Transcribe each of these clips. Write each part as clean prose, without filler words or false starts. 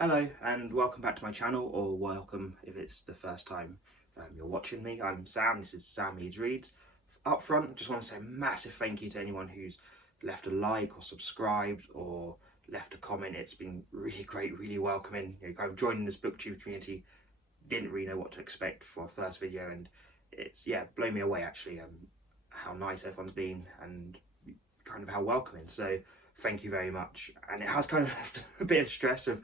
Hello and welcome back to my channel, or welcome if it's the first time you're watching me. I'm Sam, this is Sam Meades Reads. Up front, just want to say a massive thank you to anyone who's left a like or subscribed or left a comment. It's been really great, really welcoming. Kind of joining this booktube community, didn't really know what to expect for a first video, and it's blown me away actually, how nice everyone's been and kind of how welcoming. So thank you very much. And it has kind of left a bit of stress of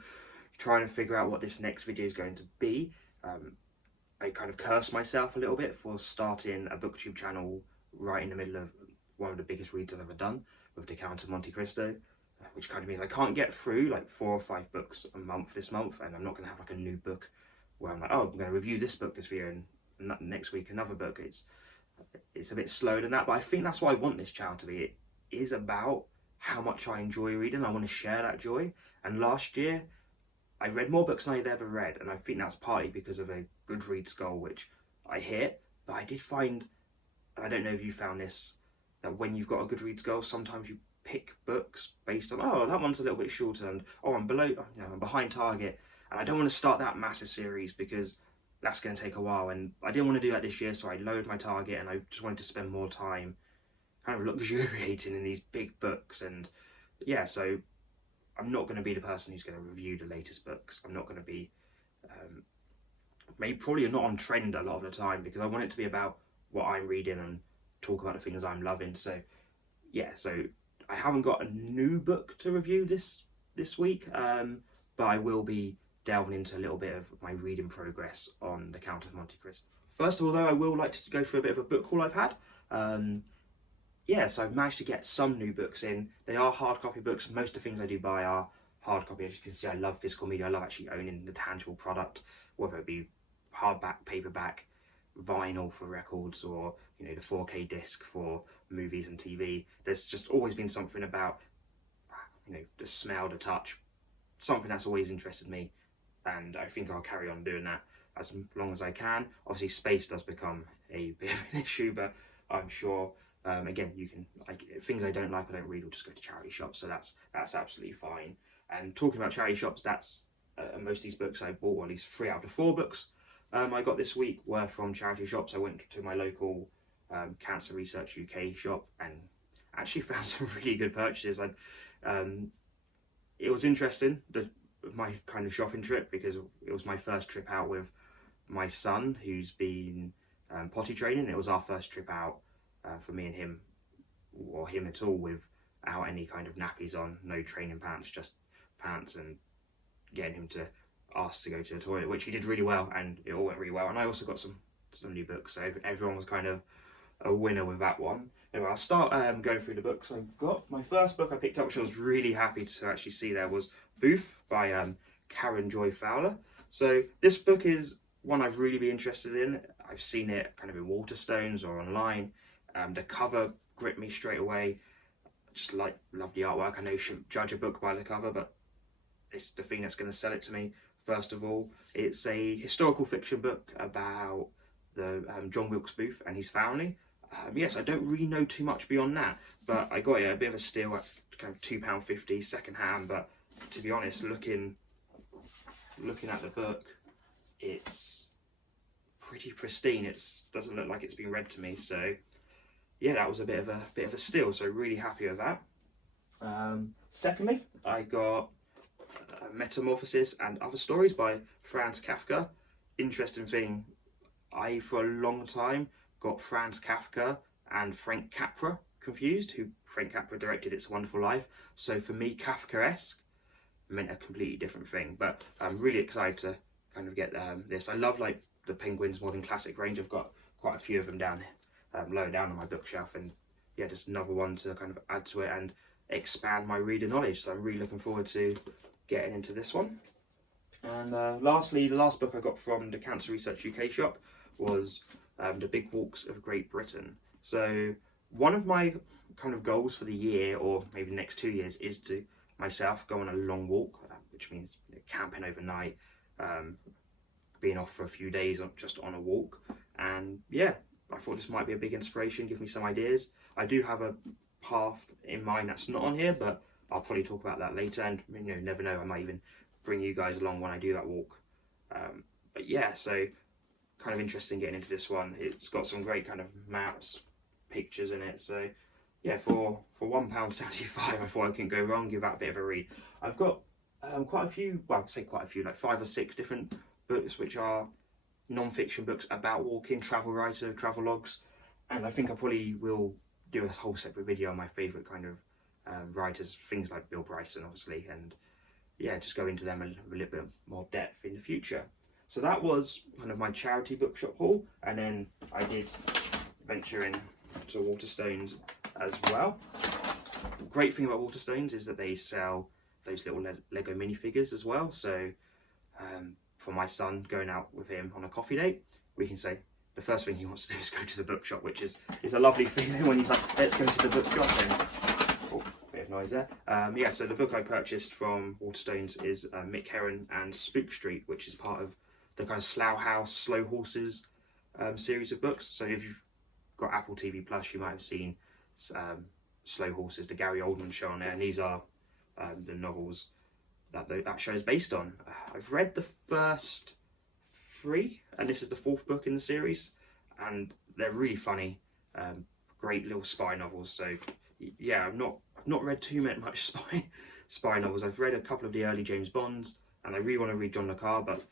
trying to figure out what this next video is going to be. I kind of cursed myself a little bit for starting a booktube channel right in the middle of one of the biggest reads I've ever done with the Count of Monte Cristo, which kind of means I can't get through like 4 or 5 books a month this month, and I'm not going to have like a new book where I'm like, oh, I'm going to review this book this year and next week another book. It's a bit slower than that, but I think that's what I want this channel to be. It is about how much I enjoy reading. I want to share that joy. And last year I read more books than I'd ever read, and I think that's partly because of a Goodreads goal which I hit. But I did find, and I don't know if you found this, that when you've got a Goodreads goal, sometimes you pick books based on, oh, that one's a little bit shorter, and oh, I'm behind target, and I don't want to start that massive series because that's going to take a while, and I didn't want to do that this year, so I lowered my target, and I just wanted to spend more time kind of luxuriating in these big books. And yeah, so I'm not going to be the person who's going to review the latest books. I'm not going to be, probably not on trend a lot of the time, because I want it to be about what I'm reading and talk about the things I'm loving. So yeah, so I haven't got a new book to review this week, but I will be delving into a little bit of my reading progress on the Count of Monte Cristo. First of all, though, I will like to go through a bit of a book haul I've had. So I've managed to get some new books in. They are hard copy books. Most of the things I do buy are hard copy. As you can see, I love physical media. I love actually owning the tangible product, whether it be hardback, paperback, vinyl for records, or the 4K disc for movies and TV. There's just always been something about the smell, the touch, something that's always interested me, and I think I'll carry on doing that as long as I can. Obviously, space does become a bit of an issue, but I'm sure. Again, you can, things I don't like, I don't read, or just go to charity shops, so that's absolutely fine. And talking about charity shops, that's most of these books I bought, or at least 3 out of the 4 books I got this week were from charity shops. I went to my local Cancer Research UK shop and actually found some really good purchases. It was interesting, my kind of shopping trip, because it was my first trip out with my son, who's been potty training. It was our first trip out for me and him, or him at all, without any kind of nappies on, no training pants, just pants, and getting him to ask to go to the toilet, which he did really well, and it all went really well. And I also got some new books, so everyone was kind of a winner with that one. Anyway, I'll start going through the books I've got. My first book I picked up, which I was really happy to actually see there, was Booth by Karen Joy Fowler. So this book is one I've really been interested in. I've seen it kind of in Waterstones or online. The cover gripped me straight away. Just love the artwork. I know you shouldn't judge a book by the cover, but it's the thing that's going to sell it to me. First of all, it's a historical fiction book about the John Wilkes Booth and his family. Yes, I don't really know too much beyond that, but I got it a bit of a steal at kind of £2.50 second hand. But to be honest, looking at the book, it's pretty pristine. It doesn't look like it's been read to me, so yeah, that was a bit of a steal. So really happy with that. Secondly, I got Metamorphosis and Other Stories by Franz Kafka. Interesting thing, I for a long time got Franz Kafka and Frank Capra confused, who Frank Capra directed It's a Wonderful Life. So for me, Kafkaesque meant a completely different thing. But I'm really excited to kind of get this. I love the Penguin's Modern Classic range. I've got quite a few of them down lower down on my bookshelf, and yeah, just another one to kind of add to it and expand my reader knowledge. So I'm really looking forward to getting into this one. And lastly, the last book I got from the Cancer Research UK shop was The Big Walks of Great Britain. So one of my kind of goals for the year, or maybe the next 2 years, is to myself go on a long walk, which means camping overnight, being off for a few days just on a walk. And yeah, I thought this might be a big inspiration, give me some ideas. I do have a path in mind that's not on here, but I'll probably talk about that later, and never know, I might even bring you guys along when I do that walk. But yeah, so kind of interesting getting into this one. It's got some great kind of maps, pictures in it. So yeah, for £1.75, I thought I couldn't go wrong. Give that a bit of a read. I've got quite a few, well, I'd say quite a few, like 5 or 6 different books which are non-fiction books about walking, travel writer, travel logs, and I think I probably will do a whole separate video on my favourite kind of writers, things like Bill Bryson, obviously, and yeah, just go into them a little bit more depth in the future. So that was kind of my charity bookshop haul, and then I did venture in to Waterstones as well. Great thing about Waterstones is that they sell those little Lego minifigures as well. So for my son, going out with him on a coffee date, we can say the first thing he wants to do is go to the bookshop, which is a lovely feeling when he's like, let's go to the bookshop. And oh, bit of noise there. Yeah, so the book I purchased from Waterstones is Mick Herron and Spook Street, which is part of the kind of Slough House, Slow Horses series of books. So if you've got Apple TV Plus, you might have seen Slow Horses, the Gary Oldman show on there, and these are the novels that show is based on. I've read the first 3, and this is the 4th book in the series, and they're really funny, great little spy novels. So yeah, I've not read too much spy novels. I've read a couple of the early James Bonds, and I really want to read John le Carre, but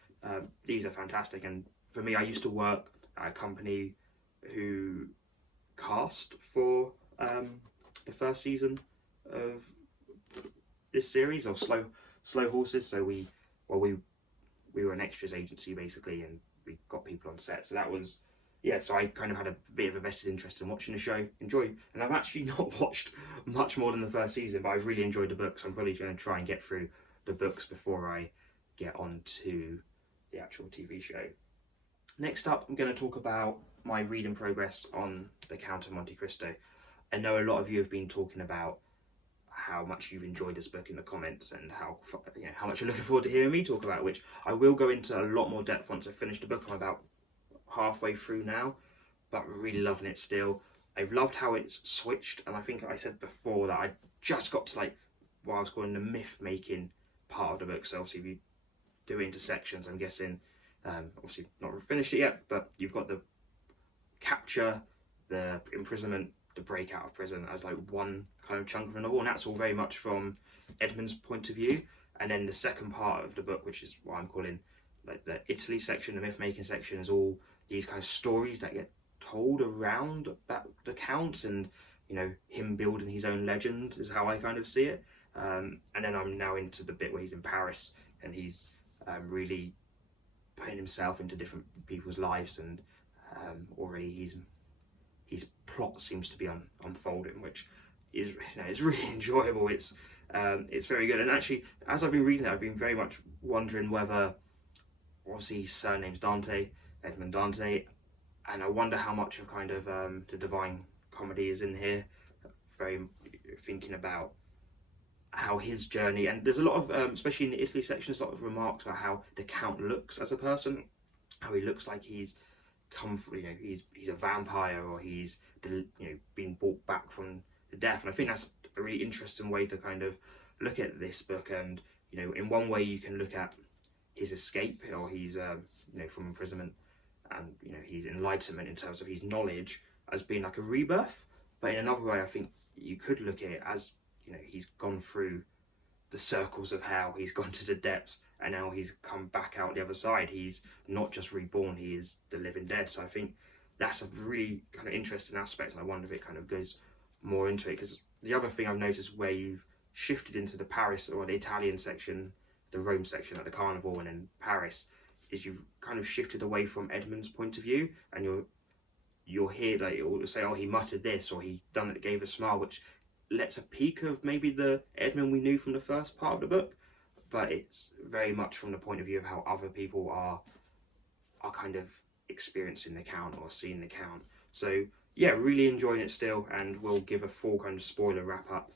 these are fantastic. And for me, I used to work at a company who cast for the first season of this series of Slow Horses. So we were an extras agency basically, and we got people on set. So that was, yeah, so I kind of had a bit of a vested interest in watching the show, enjoyed, and I've actually not watched much more than the first season, but I've really enjoyed the books. I'm probably going to try and get through the books before I get on to the actual TV show. Next up, I'm going to talk about my reading progress on the Count of Monte Cristo. I know a lot of you have been talking about how much you've enjoyed this book in the comments, and how much you're looking forward to hearing me talk about it, which I will go into a lot more depth once I finish the book. I'm about halfway through now, but really loving it still. I've loved how it's switched, and I think I said before that I just got to like what I was calling the myth making part of the book. So obviously if you do it into sections, I'm guessing, obviously not finished it yet, but you've got the capture, the imprisonment, the break out of prison as like one kind of chunk of a novel, and that's all very much from Edmund's point of view. And then the second part of the book, which is what I'm calling like the Italy section, the myth making section, is all these kind of stories that get told around about the Count, and him building his own legend is how I kind of see it. And then I'm now into the bit where he's in Paris, and he's really putting himself into different people's lives, and already his plot seems to be unfolding, which is it's really enjoyable. It's very good. And actually, as I've been reading it, I've been very much wondering whether, obviously his surname's Dante, Edmund Dante, and I wonder how much of kind of the Divine Comedy is in here. Very thinking about how his journey, and there's a lot of, especially in the Italy section, there's a lot of remarks about how the Count looks as a person, how he looks like he's come from, he's a vampire, or he's been brought back from the death. And I think that's a really interesting way to kind of look at this book. And in one way you can look at his escape, or his from imprisonment, and his enlightenment in terms of his knowledge as being like a rebirth. But in another way, I think you could look at it as he's gone through the circles of hell, he's gone to the depths, and now he's come back out the other side. He's not just reborn, he is the living dead. So I think that's a really kind of interesting aspect, and I wonder if it kind of goes more into it. Because the other thing I've noticed, where you've shifted into the Paris or the Italian section, the Rome section at the carnival, and then Paris, is you've kind of shifted away from Edmund's point of view, and you'll hear like it'll say, oh, he muttered this, or he done it, gave a smile, which lets a peek of maybe the Edmund we knew from the first part of the book, but it's very much from the point of view of how other people are kind of experiencing the Count or seeing the Count. So yeah, really enjoying it still, and we'll give a full kind of spoiler wrap up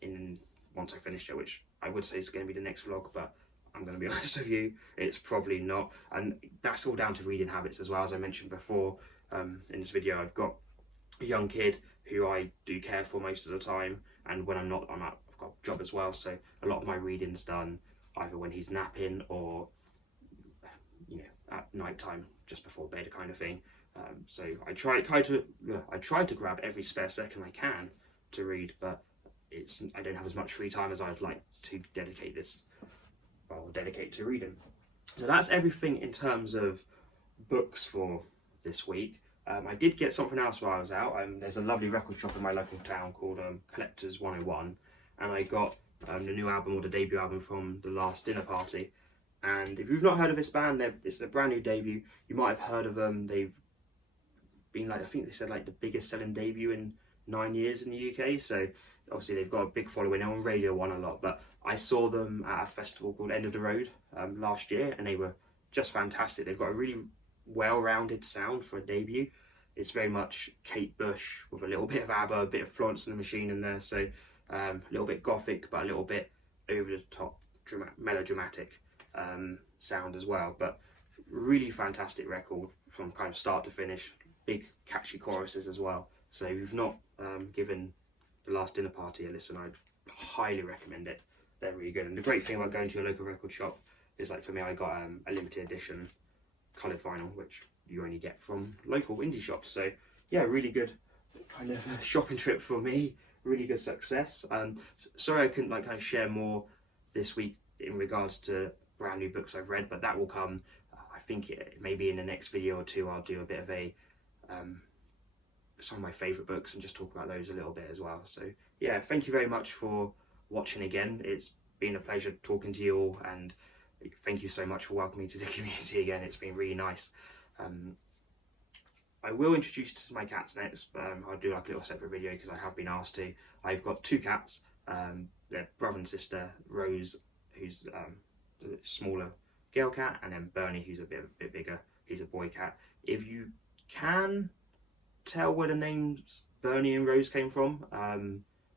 in once I finish it, which I would say is going to be the next vlog, but I'm going to be honest with you, it's probably not. And that's all down to reading habits as well. As I mentioned before in this video, I've got a young kid who I do care for most of the time, and when I'm not, I've got a job as well, so a lot of my reading's done either when he's napping or at night time, just before bed kind of thing. So I try to grab every spare second I can to read, but I don't have as much free time as I'd like to dedicate to reading. So that's everything in terms of books for this week. I did get something else while I was out. There's a lovely record shop in my local town called Collectors 101, and I got the new album, or the debut album, from The Last Dinner Party. And if you've not heard of this band, it's a brand new debut. You might have heard of them. They've been, I think they said, the biggest selling debut in 9 years in the UK. So obviously they've got a big following. They're on Radio 1 a lot. But I saw them at a festival called End of the Road last year, and they were just fantastic. They've got a really well-rounded sound for a debut. It's very much Kate Bush with a little bit of ABBA, a bit of Florence and the Machine in there. So a little bit gothic, but a little bit over the top, melodramatic sound as well. But really fantastic record from kind of start to finish. Big catchy choruses as well. So if you've not given The Last Dinner Party a listen, I'd highly recommend it. They're really good. And the great thing about going to your local record shop is, for me, I got a limited edition coloured vinyl, which you only get from local indie shops. So yeah, really good kind of shopping trip for me. Really good success. Sorry I couldn't kind of share more this week in regards to brand new books I've read, but that will come. I think maybe in the next video or two I'll do a bit of some of my favourite books and just talk about those a little bit as well. So yeah, thank you very much for watching again. It's been a pleasure talking to you all, and thank you so much for welcoming me to the community again. It's been really nice. I will introduce you to my cats next. I'll do a little separate video because I have been asked to. I've got two cats. They're brother and sister. Rose, who's a smaller girl cat, and then Bernie, who's a bit bigger. He's a boy cat. If you can tell where the names Bernie and Rose came from,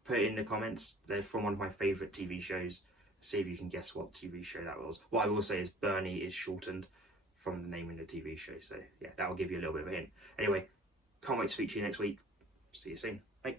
put it in the comments. They're from one of my favourite TV shows. See if you can guess what TV show that was. What I will say is Bernie is shortened from the name in the TV show. So yeah, that will give you a little bit of a hint. Anyway, can't wait to speak to you next week. See you soon. Bye.